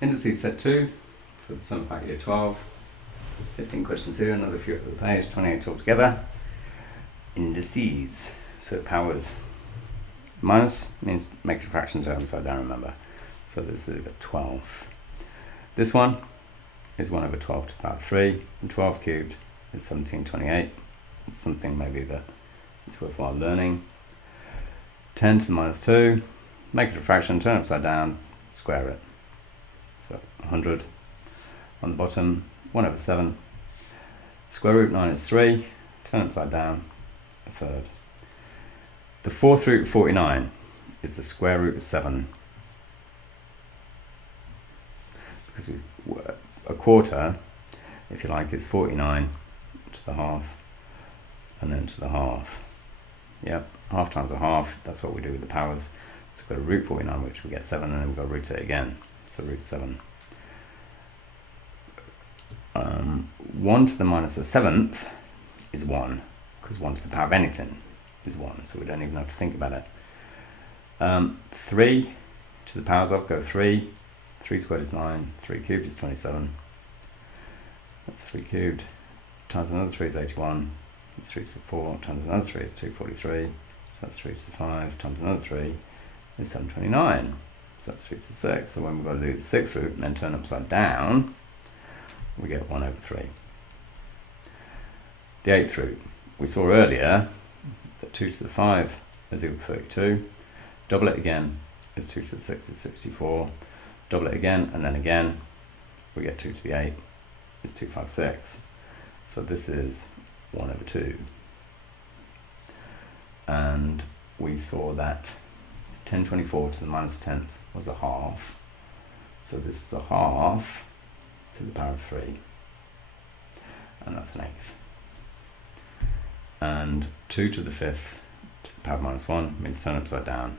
Indices Set 2 for the Summer Pack Year 12. 15 questions here, another few at the page, 28 altogether. Indices. So powers. Minus means make the fraction term upside down, remember. So this is a 12. This one is 1 over 12 to the power 3, and 12 cubed is 1728. It's something maybe that it's worthwhile learning. 10 to the minus 2, make it a fraction, turn it upside down, square it. So 100 on the bottom, 1 over 7. Square root 9 is 3, turn it upside down, a third. The fourth root of 49 is the square root of 7. Because a quarter, if you like, is 49 to the half and then to the half. Yep, half times a half, that's what we do with the powers. So we've got a root 49, which we get 7, and then we've got to root it again. So root 7. 1 to the minus a 7th is 1, because 1 to the power of anything is 1, so we don't even have to think about it. 3 to the powers of, go 3. 3 squared is 9, 3 cubed is 27. That's 3 cubed, times another 3 is 81. That's 3 to the 4, times another 3 is 243. So that's 3 to the 5, times another 3 is 729. So that's 3 to the 6. So when we've got to do the 6th root and then turn upside down, we get 1 over 3. The 8th root. We saw earlier that 2 to the 5 is equal to 32. Double it again is 2 to the 6 is 64. Double it again and then again, we get 2 to the 8 is 256. So this is 1 over 2. And we saw that 1024 to the minus 10th was a half. So this is a half to the power of 3. And that's an eighth. And 2 to the 5th to the power of minus 1 means turn upside down,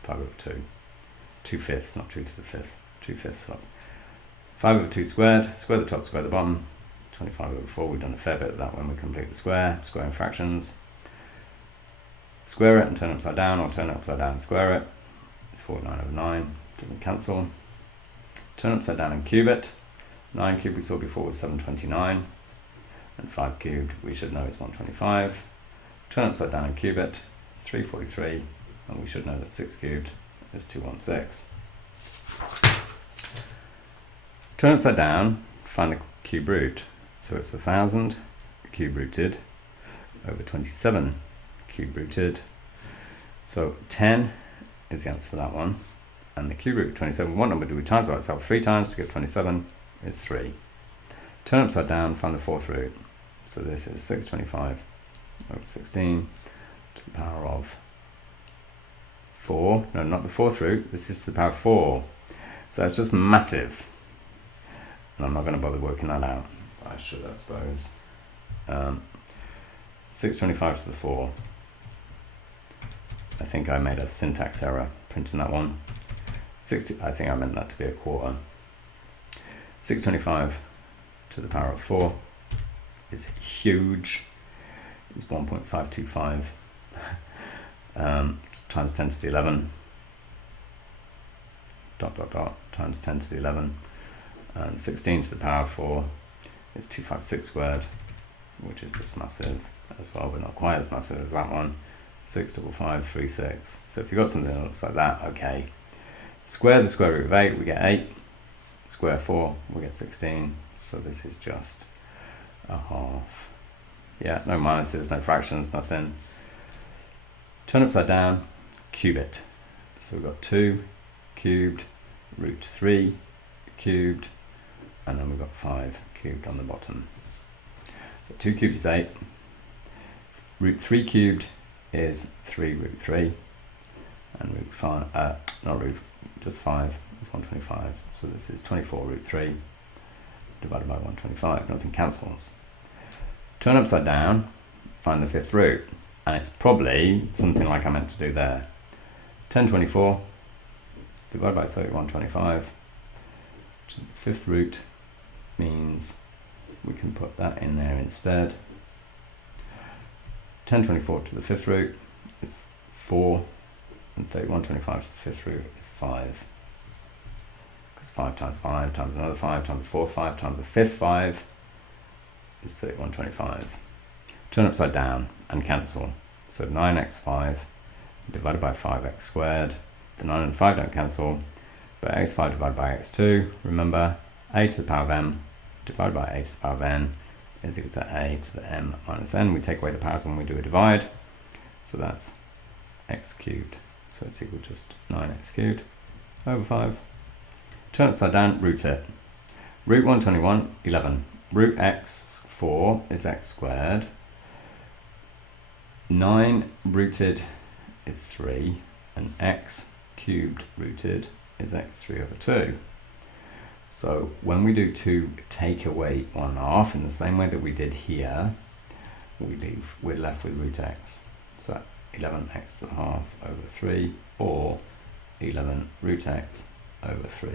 the power of 2. 2 fifths, not 2 to the 5th. 2 fifths up. 5 over 2 squared, square the top, square the bottom. 25 over 4, we've done a fair bit of that when we complete the square, squaring fractions. Square it and turn it upside down, or turn it upside down and square it. It's 49 over 9, doesn't cancel. Turn upside down and cube it. 9 cubed we saw before was 729. And 5 cubed we should know is 125. Turn upside down and cube it, 343. And we should know that 6 cubed is 216. Turn upside down, find the cube root. So it's 1000 cube rooted over 27 cube rooted. So 10 is the answer to that one. And the cube root of 27, what number do we times by itself? 3 times to get 27 is 3. Turn upside down, find the fourth root. So this is 625 over 16 to the power of 4. No, not the fourth root. This is to the power of 4. So it's just massive. And I'm not going to bother working that out. I should, I suppose. 625 to the 4. I think I made a syntax error printing that one. I think I meant that to be a quarter. 625 to the power of 4 is huge. It's 1.525 times 10 to the 11. Dot, dot, dot, times 10 to the 11. And 16 to the power of 4 is 256 squared, which is just massive as well, but not quite as massive as that one. 65536. So if you've got something that looks like that, okay. Square the square root of 8, we get 8. Square 4, we get 16. So this is just a half. Yeah, no minuses, no fractions, nothing. Turn upside down, cube it. So we've got 2 cubed, root 3 cubed, and then we've got 5 cubed on the bottom. So 2 cubed is 8. Root 3 cubed is 3 root 3. And root 5, not root, just 5 is 125. So this is 24 root 3 divided by 125. Nothing cancels. Turn upside down, find the fifth root. And it's probably something like I meant to do there. 1024 divided by 3125. So the fifth root means we can put that in there instead. 1024 to the fifth root is 4, and 3125 to the fifth root is 5. because 5 times another 5 times a fourth 5 times a fifth 5 is 3125. Turn upside down and cancel. So 9x5 divided by 5x squared. The 9 and 5 don't cancel, but x5 divided by x2, remember, a to the power of m divided by a to the power of n is equal to a to the m minus n. We take away the powers when we do a divide, so that's x cubed. So it's equal to just 9x cubed over 5. Turn upside down, root it. Root 121, 11. Root x4 is x squared. 9 rooted is 3, and x cubed rooted is x3 over 2. So when we do 2 take away 1/2 in the same way that we did here, we're left with root x. So 11x to the half over 3, or 11 root x over 3.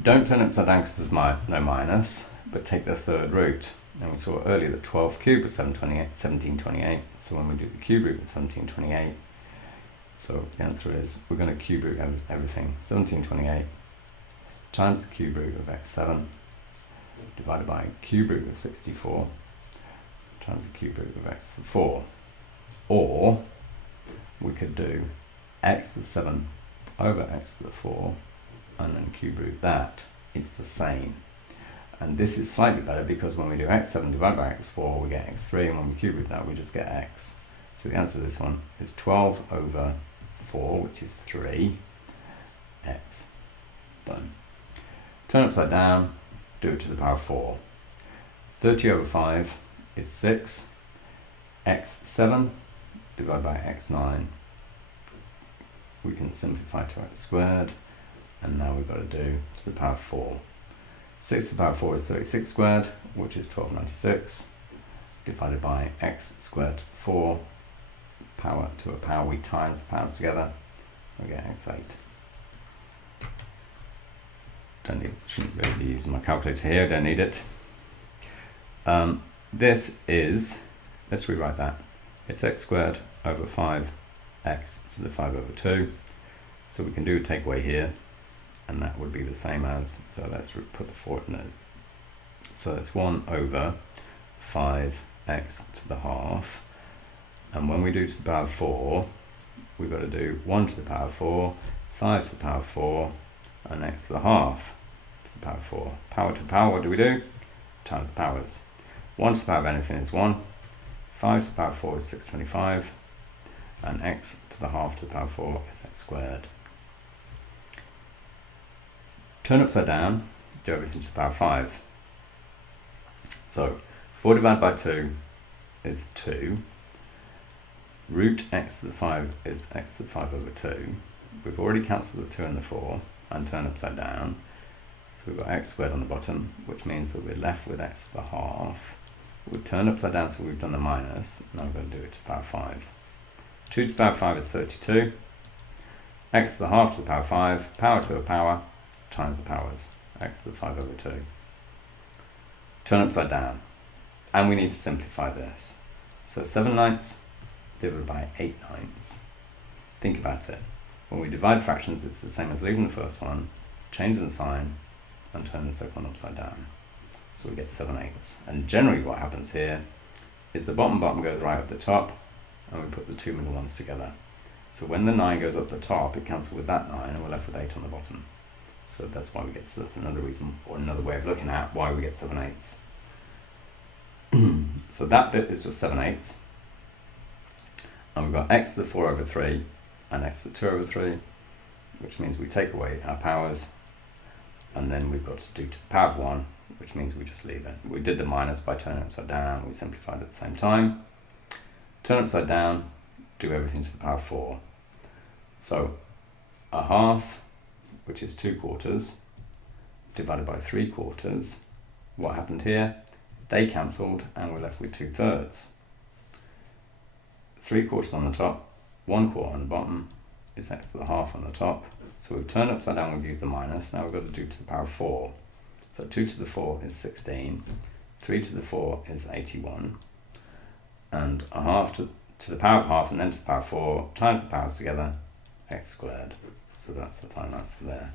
Don't turn it upside down because there's no minus, but take the third root. And we saw earlier that 12 cubed was 1728. So when we do the cube root of 1728, so the answer is we're going to cube root everything. 1728 times the cube root of x7 divided by cube root of 64 times the cube root of x4. Or we could do x to the 7 over x to the 4 and then cube root that. It's the same. And this is slightly better because when we do x7 divided by x4, we get x3, and when we cube root that, we just get x. So the answer to this one is 12 over 4, which is 3, x. Done. Turn upside down, do it to the power of 4. 30 over 5 is 6, x7 divided by x9. We can simplify to x squared, and now we've got to do to the power of 4. 6 to the power of 4 is 36 squared, which is 1296, divided by x squared to the 4, power to a power, we times the powers together, we get x8. Shouldn't really be using my calculator here, don't need it. This is, let's rewrite that, it's x squared over 5x to the 5 over 2, so we can do a takeaway here, and that would be the same as, so let's put the 4 in there. So it's 1 over 5x to the half, and when we do to the power of 4, we've got to do 1 to the power of 4, 5 to the power of 4, and x to the half to the power of 4. Power to power, what do we do? Times the powers. 1 to the power of anything is 1, 5 to the power of 4 is 625, and x to the half to the power of 4 is x squared. Turn upside down, do everything to the power of 5. So 4 divided by 2 is 2. Root x to the 5 is x to the 5 over 2. We've already cancelled the 2 and the 4 and turn upside down. So we've got x squared on the bottom, which means that we're left with x to the half. We've turned upside down, so we've done the minus. Now we're going to do it to the power of 5. 2 to the power of 5 is 32. X to the half to the power of 5, power to a power, times the powers, x to the 5 over 2. Turn upside down, and we need to simplify this. So 7/9 divided by 8/9. Think about it. When we divide fractions, it's the same as leaving the first one, changing the sign, and turn the second one upside down. So we get 7/8. And generally what happens here is the bottom goes right up the top, and we put the two middle ones together. So when the 9 goes up the top, it cancels with that 9, and we're left with 8 on the bottom. So that's why we get, so that's another reason, or another way of looking at why we get 7/8. So that bit is just 7/8. And we've got x to the 4 over 3 and x to the 2 over 3, which means we take away our powers, and then we've got to do to the power of 1, which means we just leave it. We did the minus by turning upside down, we simplified at the same time. Turn upside down, do everything to the power of 4. So a half, which is 2/4, divided by 3/4. What happened here? They cancelled, and we're left with 2/3. 3/4 on the top, 1/4 on the bottom is x to the half on the top. So we've turned upside down, we've used the minus. Now we've got to do to the power of 4. So 2 to the 4 is 16. 3 to the 4 is 81. And a half to the power of half, and then to the power of 4 times the powers together, x squared. So that's the final answer there.